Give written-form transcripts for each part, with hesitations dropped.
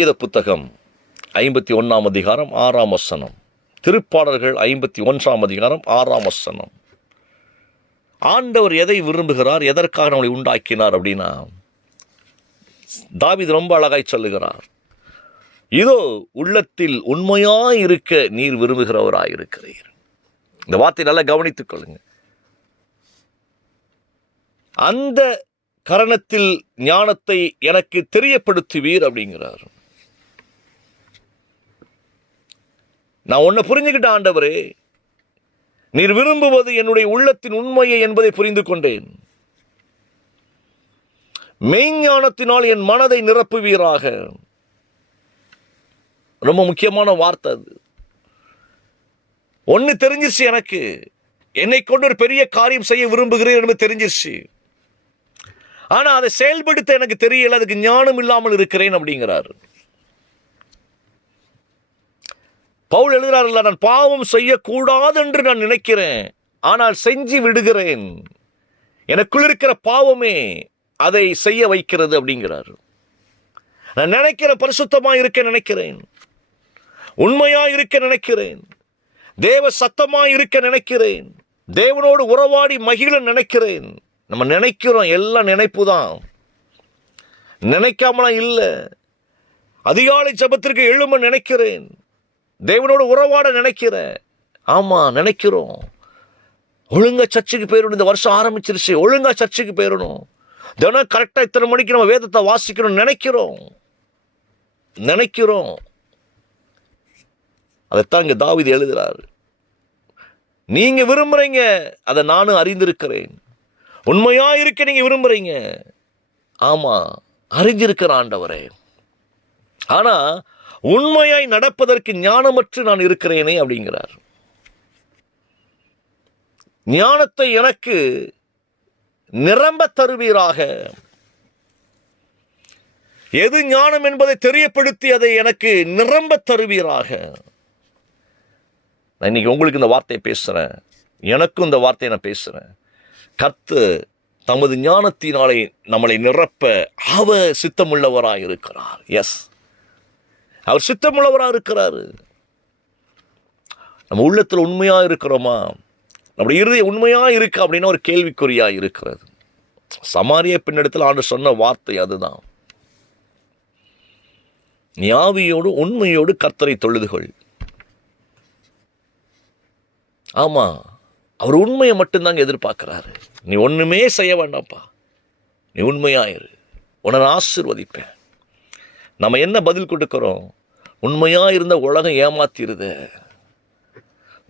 கீத புத்தகம் 51 அதிகாரம் 6 வசனம். திருப்பாடல்கள் 51 அதிகாரம் 6 வசனம். ஆண்டவர் எதை விரும்புகிறார், எதற்காக நம்மளை உண்டாக்கினார் அப்படின்னா, தாவீது ரொம்ப அழகாய் சொல்லுகிறார், இதோ உள்ளத்தில் உண்மையாய் இருக்க நீர் விரும்புகிறவராய் இருக்கிறீர். இந்த வார்த்தை நல்லா கவனித்துக் கொள்ளுங்க. அந்த கரணத்தில் ஞானத்தை எனக்கு தெரியப்படுத்துவீர் அப்படிங்கிறார். நான் உன்னை புரிஞ்சுக்கிட்ட ஆண்டவரே, நீர் விரும்புவது என்னுடைய உள்ளத்தின் உண்மையை என்பதை புரிந்து கொண்டேன். மெய்ஞானத்தினால் என் மனதை நிரப்புவீராக. ரொம்ப முக்கியமான வார்த்தை அது. ஒன்னு தெரிஞ்சிருச்சு, எனக்கு என்னை கொண்டு ஒரு பெரிய காரியம் செய்ய விரும்புகிறேன் என்று தெரிஞ்சிருச்சு. ஆனா அதை செயல்படுத்த எனக்கு தெரியல, அதுக்கு ஞானம் இல்லாமல் இருக்கிறேன் அப்படிங்கிறார். பவுல் எழுதுறாருல்ல, நான் பாவம் செய்யக்கூடாது என்று நான் நினைக்கிறேன், ஆனால் செஞ்சு விடுகிறேன். எனக்குள் இருக்கிற பாவமே அதை செய்ய வைக்கிறது அப்படிங்கிறார். நான் நினைக்கிறேன், பரிசுத்தமா இருக்க நினைக்கிறேன், உண்மையா இருக்க நினைக்கிறேன், தேவ சத்தமா இருக்க நினைக்கிறேன், தேவனோடு உறவாடி மகிழ நினைக்கிறேன். நம்ம நினைக்கிறோம், எல்லாம் நினைப்பு தான், நினைக்காமலாம் இல்லை. அதிகாலை ஜெபத்திற்கு எழும்ப நினைக்கிறேன், தேவனோடு உறவாட நினைக்கிறேன். ஆமா, நினைக்கிறோம். ஒழுங்கா சர்ச்சுக்கு போயிடணும், இந்த வருஷம் ஆரம்பிச்சிருச்சு, ஒழுங்கா சர்ச்சுக்கு போயிடணும், தினம் கரெக்டாக இத்தனை மணிக்கு நம்ம வேதத்தை வாசிக்கணும் நினைக்கிறோம். அதைத்தான் இங்க தாவீது எழுதுறாரு. நீங்க விரும்புறீங்க, அதை நானும் அறிந்திருக்கிறேன். உண்மையா இருக்க நீங்க விரும்புறீங்க, ஆமா, அறிஞ்சிருக்கிற ஆண்டவரே. ஆனா உண்மையாய் நடப்பதற்கு ஞானமற்று நான் இருக்கிறேனே அப்படிங்கிறார். ஞானத்தை எனக்கு நிரம்ப தருவீராக. எது ஞானம் என்பதை தெரியப்படுத்தி அதை எனக்கு நிரம்ப தருவீராக. நான் இன்னைக்கு உங்களுக்கு இந்த வார்த்தையை பேசுறேன், எனக்கும் இந்த வார்த்தையை நான் பேசுறேன். கர்த்தர் தமது ஞானத்தினாலே நம்மளை நிரப்ப அவர் சித்தமுள்ளவராக இருக்கிறார். எஸ், அவர் சித்தமுள்ளவராக இருக்கிறாரு. நம்ம உள்ளத்தில் உண்மையா இருக்கிறோமா, நம்முடைய இருதயம் உண்மையா இருக்கு அப்படின்னா ஒரு கேள்விக்குறியா இருக்கிறது. சமாரிய பெண்ணிடத்தில் ஆண்டவர் சொன்ன வார்த்தை அதுதான். நீ ஆவியோடு உண்மையோடு கர்த்தரை தொழுதுகொள். ஆமா, அவர் உண்மையை மட்டும்தாங்க எதிர்பார்க்கிறாரு. நீ ஒண்ணுமே செய்ய வேண்டாம்ப்பா, நீ உண்மையாயிரு, உன்னை ஆசீர்வதிப்பேன். நம்ம என்ன பதில் கொடுக்கிறோம்? உண்மையா இருந்த உலகம் ஏமாத்திருது,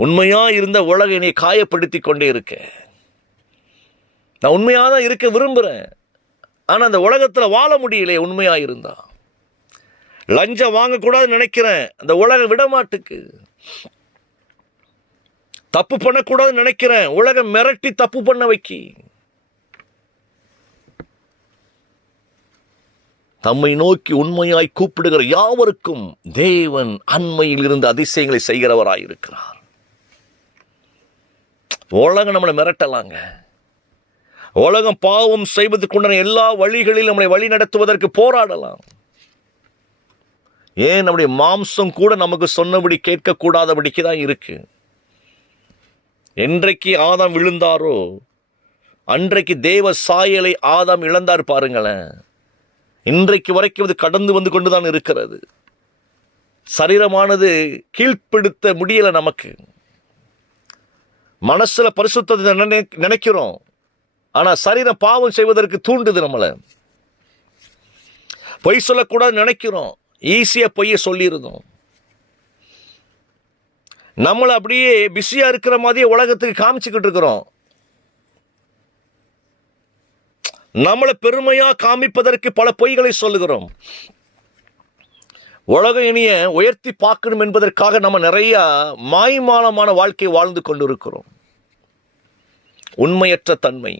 உண்மையா இருந்த உலகம் என்னை காயப்படுத்தி கொண்டே இருக்க. நான் உண்மையா தான் இருக்க விரும்புறேன், ஆனா அந்த உலகத்துல வாழ முடியலையே உண்மையா இருந்தா. லஞ்சம் வாங்கக்கூடாதுன்னு நினைக்கிறேன், அந்த உலகம் விடமாட்டுக்கு. தப்பு பண்ணக்கூடாதுன்னு நினைக்கிறேன், உலகம் மிரட்டி தப்பு பண்ண வைக்கி. தம்மை நோக்கி உண்மையாய் கூப்பிடுகிற யாவருக்கும் தேவன் அண்மையில் இருந்து அதிசயங்களை செய்கிறவராயிருக்கிறார். உலகம் நம்மளை மிரட்டலாங்க, உலகம் பாவம் செய்வதற்குண்டான எல்லா வழிகளிலும் நம்மளை வழி நடத்துவதற்கு போராடலாம். ஏன், நம்முடைய மாம்சம் கூட நமக்கு சொன்னபடி கேட்கக்கூடாதபடிக்கு தான் இருக்கு. என்றைக்கு ஆதாம் விழுந்தாரோ அன்றைக்கு தேவ சாயலை ஆதாம் இழந்தார் பாருங்களேன். இன்றைக்கு வரைக்கும் அது கடந்து வந்து கொண்டுதான் இருக்கிறது. சரீரமானது கீழ்ப்படுத்த முடியல நமக்கு. மனசுல பரிசுத்தத்தை நினைக்கிறோம், ஆனா சரீரம் பாவம் செய்வதற்கு தூண்டுது நம்மளை. பொய் சொல்லக்கூடாது நினைக்கிறோம், ஈஸியா பொய்ய சொல்லியிருந்தோம். நம்மளை அப்படியே பிஸியா இருக்கிற மாதிரியே உலகத்துக்கு காமிச்சுக்கிட்டு இருக்கிறோம். நம்மளை பெருமையா காமிப்பதற்கு பல பொய்களை சொல்லுகிறோம். உலகம் இனிய உயர்த்தி பார்க்கணும் என்பதற்காக நம்ம நிறைய மாய்மாலமான வாழ்க்கை வாழ்ந்து கொண்டிருக்கிறோம். உண்மையற்ற தன்மை.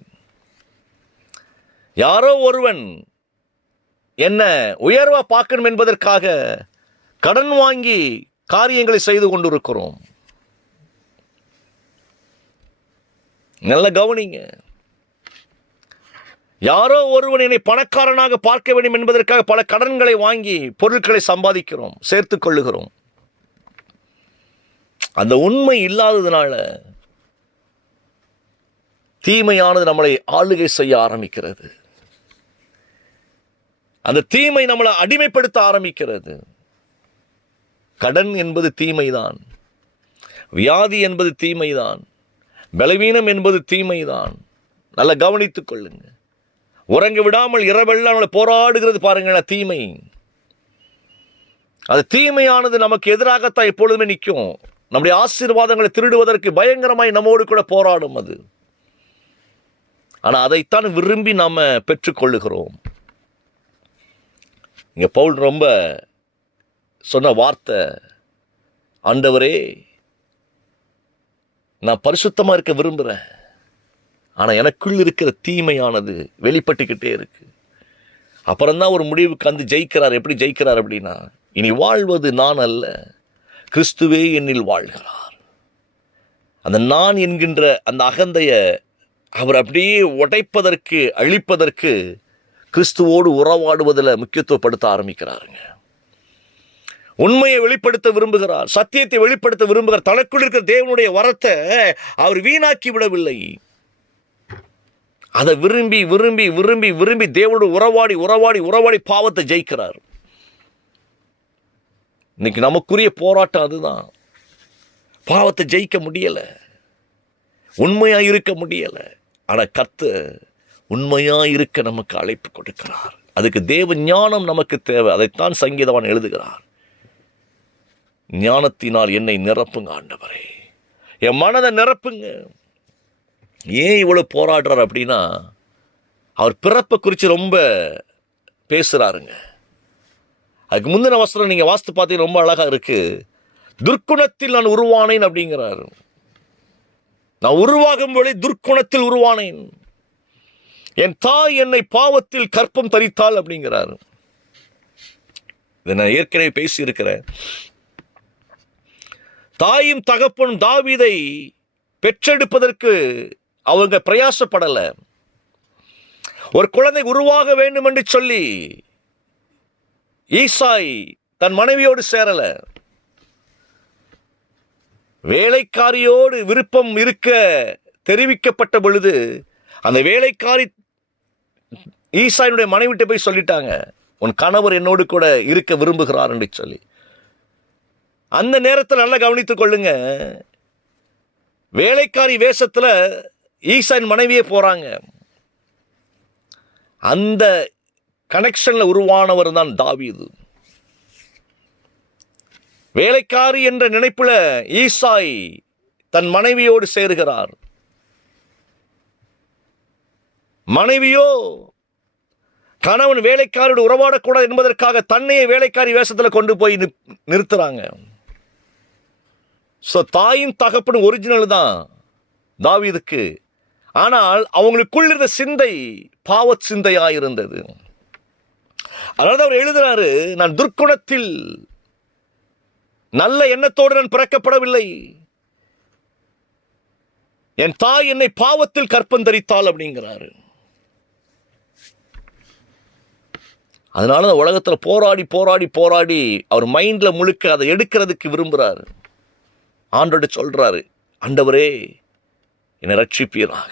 யாரோ ஒருவன் என்ன உயர்வா பார்க்கணும் என்பதற்காக கடன் வாங்கி காரியங்களை செய்து கொண்டிருக்கிறோம். நல்ல கவனிங்க. யாரோ ஒருவன் என்னை பணக்காரனாக பார்க்க வேண்டும் என்பதற்காக பல கடன்களை வாங்கி பொருட்களை சம்பாதிக்கிறோம், சேர்த்துக் கொள்ளுகிறோம். அந்த உண்மை இல்லாததுனால தீமையானது நம்மளை ஆளுகை செய்ய ஆரம்பிக்கிறது. அந்த தீமை நம்மளை அடிமைப்படுத்த ஆரம்பிக்கிறது. கடன் என்பது தீமைதான், வியாதி என்பது தீமைதான், பலவீனம் என்பது தீமைதான். நல்லா கவனித்துக் கொள்ளுங்க. உறங்க விடாமல் இரவெல்லாம் நம்மளை போராடுகிறது பாருங்க, தீமை. அது தீமையானது நமக்கு எதிராகத்தான் எப்பொழுதுமே நிற்கும். நம்முடைய ஆசீர்வாதங்களை திருடுவதற்கு பயங்கரமாய் நம்மோடு கூட போராடும் அது. ஆனால் அதைத்தான் விரும்பி நாம் பெற்றுக்கொள்ளுகிறோம். இங்கே பவுல் ரொம்ப சொன்ன வார்த்தை, ஆண்டவரே நான் பரிசுத்தமாக இருக்க விரும்புகிறேன், ஆனால் எனக்குள் இருக்கிற தீமையானது வெளிப்பட்டுக்கிட்டே இருக்கு. அப்புறம்தான் ஒரு முடிவுக்கு வந்து ஜெயிக்கிறார். எப்படி ஜெயிக்கிறார் அப்படின்னா, இனி வாழ்வது நான் அல்ல, கிறிஸ்துவே என்னில் வாழ்கிறார். அந்த நான் என்கின்ற அந்த அகந்தைய அவர் அப்படியே உடைப்பதற்கு, அழிப்பதற்கு கிறிஸ்துவோடு உறவாடுவதில் முக்கியத்துவப்படுத்த ஆரம்பிக்கிறாருங்க. உண்மையை வெளிப்படுத்த விரும்புகிறார், சத்தியத்தை வெளிப்படுத்த விரும்புகிறார். தனக்குள் இருக்கிற தேவனுடைய வரத்தை அவர் வீணாக்கி விடவில்லை. அதை விரும்பி விரும்பி விரும்பி விரும்பி தேவனோடு உறவாடி உறவாடி உறவாடி பாவத்தை ஜெயிக்கிறார். இன்னைக்கு நமக்குரிய போராட்டம் அதுதான். பாவத்தை ஜெயிக்க முடியலை, உண்மையாக இருக்க முடியலை. ஆனால் கர்த்தர் உண்மையாக இருக்க நமக்கு அழைப்பு கொடுக்கிறார். அதுக்கு தேவ ஞானம் நமக்கு தேவை. அதைத்தான் சங்கீதவான் எழுதுகிறார். ஞானத்தினால் என்னை நிரப்புங்க ஆண்டவரே, என் மனதை நிரப்புங்க. ஏன் இவ்வளவு போராடுறார் அப்படின்னா, அவர் பிறப்பை குறித்து ரொம்ப பேசுகிறாருங்க. அதுக்கு முந்தின வசனம் நீங்கள் வாஸ்து பார்த்தீங்கன்னா ரொம்ப அழகாக இருக்கு. துர்க்குணத்தில் நான் உருவானேன் அப்படிங்கிறாரு. நான் உருவாகும் போது துர்க்குணத்தில் உருவானேன், என் தாய் என்னை பாவத்தில் கற்பம் தரித்தாள் அப்படிங்கிறாரு. இதை நான் ஏற்கனவே பேசியிருக்கிறேன். தாயும் தகப்பனும் தாவீதை பெற்றெடுப்பதற்கு அவங்க பிரயாசப்படலை. ஒரு குழந்தை உருவாக வேண்டும் என்று சொல்லி ஈசாய் தன் மனைவியோடு சேரல. வேலைக்காரியோடு விருப்பம் இருக்க தெரிவிக்கப்பட்ட பொழுது அந்த வேலைக்காரி ஈசாயினுடைய மனைவிட்ட போய் சொல்லிட்டாங்க, உன் கணவர் என்னோடு கூட இருக்க விரும்புகிறார் என்று சொல்லி. அந்த நேரத்தில் நல்லா கவனித்துக் கொள்ளுங்க, வேலைக்காரி வேஷத்தில் ஈசாயின் மனைவியே போறாங்க. அந்த கனெக்ஷன்ல உருவானவர் தான் தாவீது. வேலைக்காரி என்ற நினைப்புல ஈசாய் தன் மனைவியோடு சேருகிறார். மனைவியோ கணவன் வேலைக்காரியோடு உறவாடக்கூடாது என்பதற்காக தன்னையே வேலைக்காரி வேஷத்தில் கொண்டு போய் நிறுத்துறாங்க. தாயின் தகப்பனும் ஒரிஜினல் தான் தாவீதுக்கு. ஆனால் அவங்களுக்குள் இருந்த சிந்தை பாவ சிந்தையாயிருந்தது. அதனால அவர் எழுதுறாரு, நான் துர்க்குணத்தில் நல்ல எண்ணத்தோடு நான் பிறக்கப்படவில்லை, என் தாய் என்னை பாவத்தில் கற்பந்தரித்தாள் அப்படிங்கிறாரு. அதனால அந்த உலகத்தில் போராடி போராடி போராடி அவர் மைண்ட்ல முழுக்க அதை எடுக்கிறதுக்கு விரும்புகிறாரு. ஆண்டோடு சொல்றாரு, ஆண்டவரே என்னை ரட்சிப்பீராக,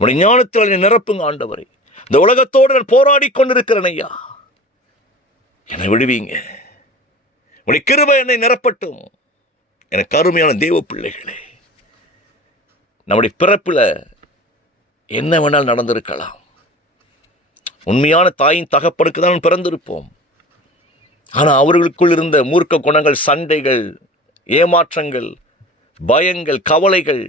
உடைய ஞானத்தில் என்னை நிரப்புங்க ஆண்டவரே, இந்த உலகத்தோடு நான் போராடி கொண்டிருக்கிறேன் ஐயா, என்னை விடுவீங்க, உடைய கிருபை என்னை நிரப்பட்டும். எனக்கு அருமையான தேவ பிள்ளைகளே, நம்முடைய பிறப்பில் என்ன வேணாலும் நடந்திருக்கலாம். உண்மையான தாயின் தகப்பனுக்கு தான் பிறந்திருப்போம். ஆனால் அவர்களுக்குள் இருந்த மூர்க்க குணங்கள், சண்டைகள், ஏமாற்றங்கள், பயங்கள், கவலைகள்,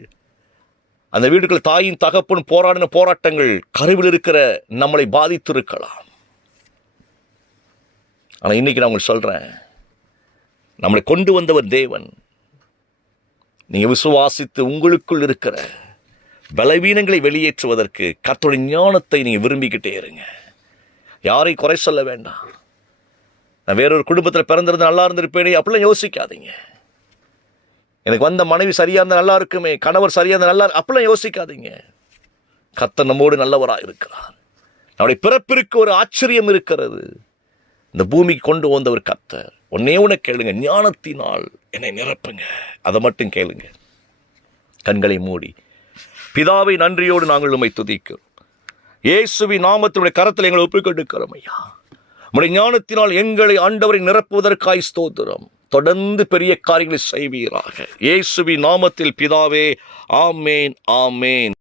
அந்த வீடுகள் தாயின் தகப்பன் போராடின போராட்டங்கள் கருவில் இருக்கிற நம்மளை பாதித்திருக்கலாம். ஆனால் இன்னைக்கு நான் உங்களுக்கு சொல்றேன், நம்மளை கொண்டு வந்தவர் தேவன். நீங்க விசுவாசித்து உங்களுக்குள் இருக்கிற பலவீனங்களை வெளியேற்றுவதற்கு கர்த்தருடைய ஞானத்தை நீங்க விரும்பிக்கிட்டே இருங்க. யாரை குறை சொல்ல வேண்டாம். நான் வேறொரு குடும்பத்தில் பிறந்திருந்த நல்லா இருந்திருப்பேனே அப்படிலாம் யோசிக்காதீங்க. எனக்கு வந்த மனைவி சரியா இருந்தால் நல்லா இருக்குமே, கணவர் சரியா இருந்தால் நல்லா, அப்படிலாம் யோசிக்காதீங்க. கர்த்தர் நம்மோடு நல்லவராக இருக்கிறார். அவருடைய பிறப்பிற்கு ஒரு ஆச்சரியம் இருக்கிறது. இந்த பூமிக்கு கொண்டு வந்தவர் கர்த்தர். ஒன்னே ஒன்று கேளுங்க, ஞானத்தினால் என்னை நிரப்புங்க. அதை மட்டும் கேளுங்க. கண்களை மூடி, பிதாவை நன்றியோடு நாங்கள் உம்மை துதிக்கிறோம். இயேசுவின் நாமத்தினுடைய கரத்தில் எங்களை ஒப்புக்கொடுக்கிறோம் ஐயா. உம்முடைய ஞானத்தினால் எங்களை ஆண்டவரை நிரப்புவதற்காய் ஸ்தோத்திரம். தொடர்ந்து பெரிய காரியங்களை செய்வீராக. இயேசுவின் நாமத்தில் பிதாவே, ஆமேன், ஆமேன்.